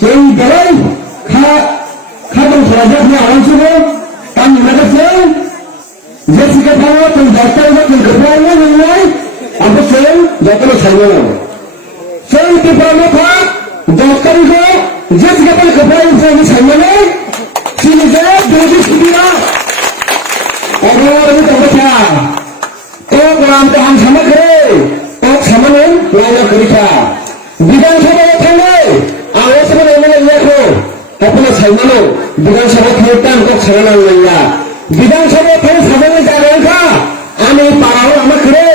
সেই বেলায় খাদম সরাজাত নিয়ে আরামছিল তার নিমেছে যে শিখে থাকো তুমি দশটার তুমি ঘটনা নয় আপনি সেই যতটা ছাইব সেই ত্রিপুরা থাক 10 তারিখে যে শিখে থাকলে ঘটনা ছাইব নেই সিনিজে দুই সুবিধা অগর কথা তো গ্রাম তো আম সামা করে তো সামানে লাইনা করিখা বিধানসভা থাকলে আওয়াজ করে এমএলএ লেখো আপনার সাইমানো বিধানসভা থাকতে আমাকে ছাড়ানো লইয়া বিধানসভা থেকে সাজানো জায়গা আমি পাড়াও আমার করে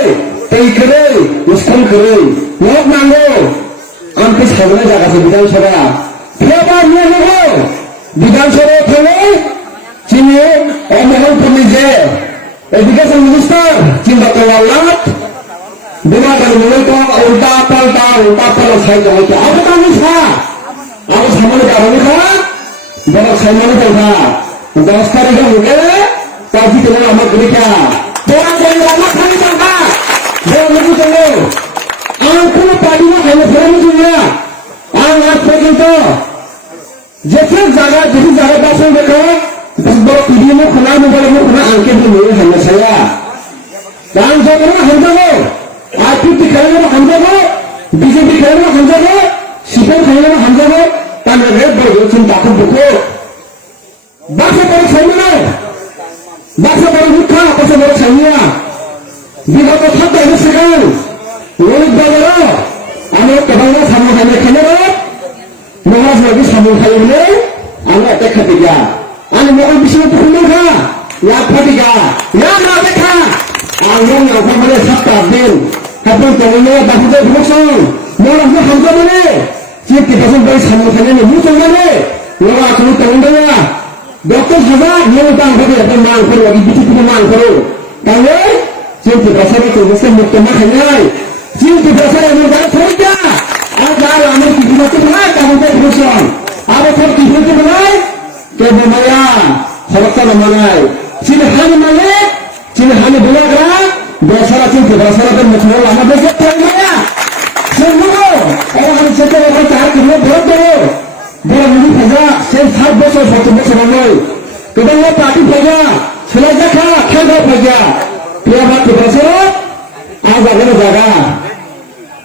এই করে স্কুল করে লোক মাঙ্গো আমাকে সাজানো জায়গা আছে বিধানসভা ফেরবার নিয়ে নেব বিধানসভা থেকে চিনি অমহল পুলিশে এডুকেশন মিনিস্টার চিন্তা করলাম বিনা কারণে তো উল্টা পাল্টা সাইড হইতো আগে তো আমি আগে সামনে কারণে বড় সাইমানে দেখা 10 তারিখে উঠে পার্টি তোমার আমার পরীক্ষা আমার খালি টাকা চলো আমার কোন পার্টি না খাইলে ফেরানো চলে আর আজ পর্যন্ত যেসব জায়গা পাশে দেখো বড় পিডিএম খোলা মোবাইল খোলা আঙ্কে দিয়ে হামলা ছায়া গান যাবো হামজাবো আইপিটি খেলে হামজাবো বিজেপি খেলে হামজাবো সিপিএম খেলে হামজাবো তার রেড বড় চিন্তা করবো বাসে বড় ছাইনি না বাসে বড় মুখা বাসে বড় ছাইনিয়া বিগত 27 সেকেন্ড রোহিত বাজার আমি কেবল সামনে খাইলে খেলে মহারাজ নদী সামনে খাইলে আমি একটা খেতে গিয়া আমি মগল বিষ্ণু পুকুর খা ইয়া ফাটি গা ইয়া না দেখা আমি ওখানে 7 দিন এখন তেমনি বাহুতে ঘুরছং মহারাজ হামজা মানে চিন্তি পাশে বই সামনে খাইলে মুসল মানে লোক আসলে তেমন না ডক্টর হাজার নিয়ম দান হবে একটা মান করো বিচিত্র মান করো তাহলে চিন্তি পাশে চলছে মুক্ত না খাইলে চিন্তি পাশে আমি গাছ ছড়িয়া আর যার আমি কি দিতে না কামতে ঘুরছং আর তোর কি দিতে না কে মায়া খরচা মানায় চিনি হানি মানে চিনি হানি বুলাগরা বেসারা চিন্তি বেসারাদের মুখে আমাদের দেখতে মায়া শুনবো আর আমি সেটা এবার তার কিনে ভোট দেবো বড় মুড়ি ভাজা সেই 7 বছর 70 বছর নয় কেবল পার্টি ভাজা ছেলে দেখা খেয়ে ভাজা প্রিয় ভাত বছর আজ আগের জায়গা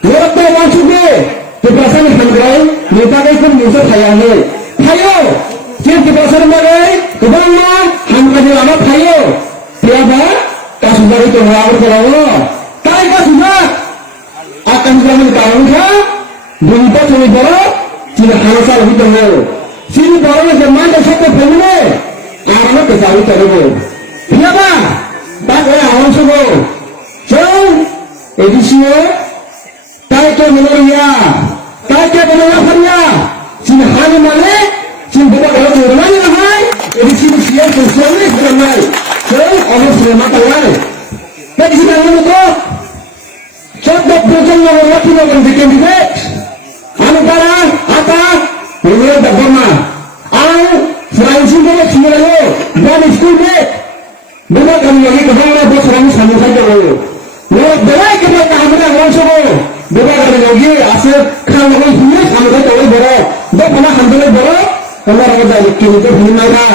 লোক তো বাঁচবে তো পেছনে খানগ্রাই নেতাকে কোন নিউজে খাইয়ালে খাইও চিন্তি বছর মানে কেবল না হামকাজে আমার খাইও প্রিয় ভাত কাশুদারি তো হওয়ার করাবো তাই কাশুদা আকাশ গ্রামের কারণ খা দুইটা চলে বড় চিনি হালসা হইতে হবে চিনি বড় যে মানটা সাথে ফেলবে আর আমাকে চালু করবো ঠিকাবা তাকে আওয়াজ হবো চল এডিসিও তাই কে মনোরিয়া তাই কে মনোরিয়া ফারিয়া চিনি হানি মানে চিনি বাবা ঘরে চলে না হয় এডিসিও সিএম সোশ্যালে করে নাই চল অবশ্যই মাথা লাগে এডিসি নাম তো 14 প্রজন্ম রাখি বলেন যে ক্যান্ডিডেট আমি তারা আতা হইলে দেখনা আর ফ্রান্সি বলে ছিল বল স্কুল মে বড় কামি লাগি কথা বছর আমি সামনে খাইতে হলো লোক বেলাই কে বলতে আমরা অংশ বড় গাড়ি লাগি আছে খান লাগি শুনে সামনে খাইতে হলো বড় দেখনা হামদলে বড় আমার আগে যাই কি নিতে ভুল না না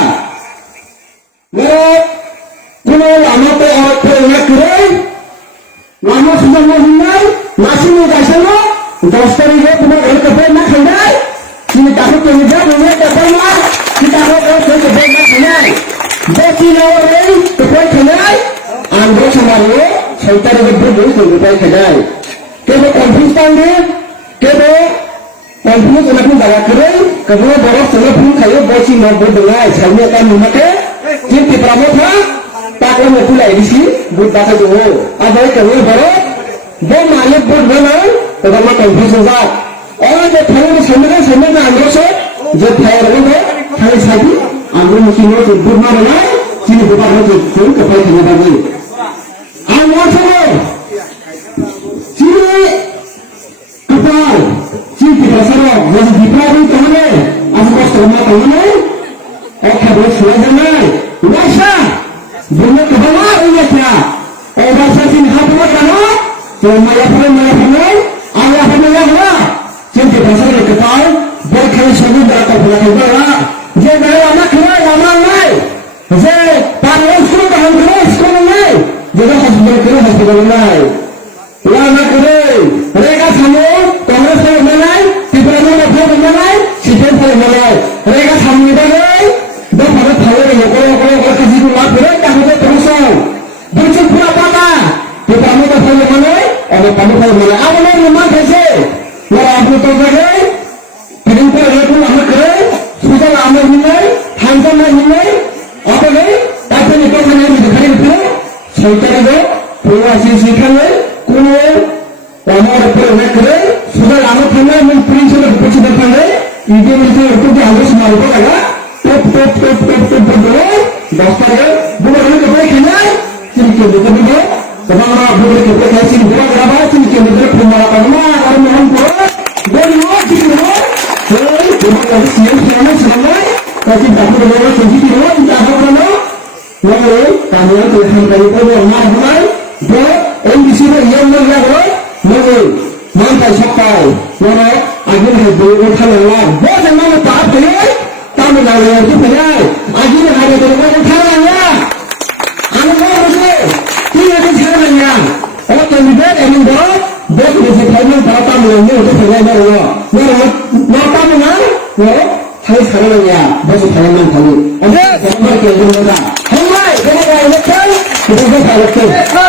কোন আমাতে অর্থ না করে নাম সুযোগ নাই মাসিনি গাইছে না 10 তারিখে তোমার ঘরে কফে না খাই তুমি তাকে তুমি যা বলে কফে না কি তাকে কফে না খাই বেশি নাও রে কফে খাই আমরা সমাজে 6 তারিখে বলে কফে খাই কেবল কনফিউজ পাবে কেবল কনফিউজ না কোন জায়গা করে কেবল বড় ছেলে ফুল খাইও বেশি না বলে নাই সামনে তা নিমাকে চিন্তি প্রামথা তাকে মতুলাই দিছি বুট বাসা দেবো আবার কেবল বড় वो मालिक बुट बना तो हम कंफ्यूज हो जाओ और जो थाने सामने में अंदर से जो फायर हो थाने साथी अंदर मशीनों से बुट ना बनाए चीनी बुटा हो जो फोन को फाइट करने वाली हम वो चलो चीनी कपाल चीनी की भाषा में जैसे दीपा भी कहने आज बस करना कहने और क्या बोल सुना जाना वैसा दुनिया के बना रही है क्या और वैसा चीनी हाथ में करना तो माया फले आया फले हवा चिंते भाषा के कपाल खाली सभी बात को पूरा करता है जे मैं लाना खिलाए लाना नहीं जे पागल स्कूल का हम करो स्कूल नहीं जगह हॉस्पिटल नहीं लाना करे रेगा सामने कांग्रेस का नहीं त्रिपुरा में भोट नहीं सीटें पर नहीं रेगा सामने नहीं दो भारत थाले में कोई किसी को लाभ करे क्या होता है तरसों दूसरी पूरा पाता त्रिपुरा में थाले में नहीं और पानी थाले में अब लोग मान कैसे वो आपको तो लगे फिर पर रेगुल हम करे सुजल आमर नहीं थांजन नहीं अब नहीं ताकि निकल नहीं दिखाई फिर सरकार को पूरा सीखा ले কোনো আমার উপরে রেখে সুদা আলো থাকলে আমি প্রিন্সিপাল কিছু দেখালে ইডিএম এর একটু যে আলো মারব লাগা টপ করে 10 টাকা বুড়ো হলে কই কিনা চিনকে দিতে দিব তখন আমরা বুড়ো কে খাইছি বুড়ো করাবা চিনকে দিতে ফোন মারা পাবো আর মন করে বলি ও ঠিক না এই তোমার সিএম সামনে সামনে কাজে ডাক্তার বলে সঞ্জি দিও এটা হবে না ওরে কামরা তো এখান থেকে বলবো না ভাই যে এই বিষয়ে ইয়ে না লাগো নয় মানতে সকাল ওরে আগে হেদে ওঠালে না বড় না পাপ করে তামিলনাড়ু কি ফেলে আগে হারে করে ওঠালে না আমি বলছি কি আছে ছেড়ে না ও তো নিবে এমন বড় বড় বেশি খাইলে তারা তামিলনাড়ু ওটা ফেলে না না তামিলনাড়ু ও খাই ছাড়ে না বড় খাইলে না খালি আগে তোমার কে বলরা হাই হাই এটা ইলেকশন এটা ভালো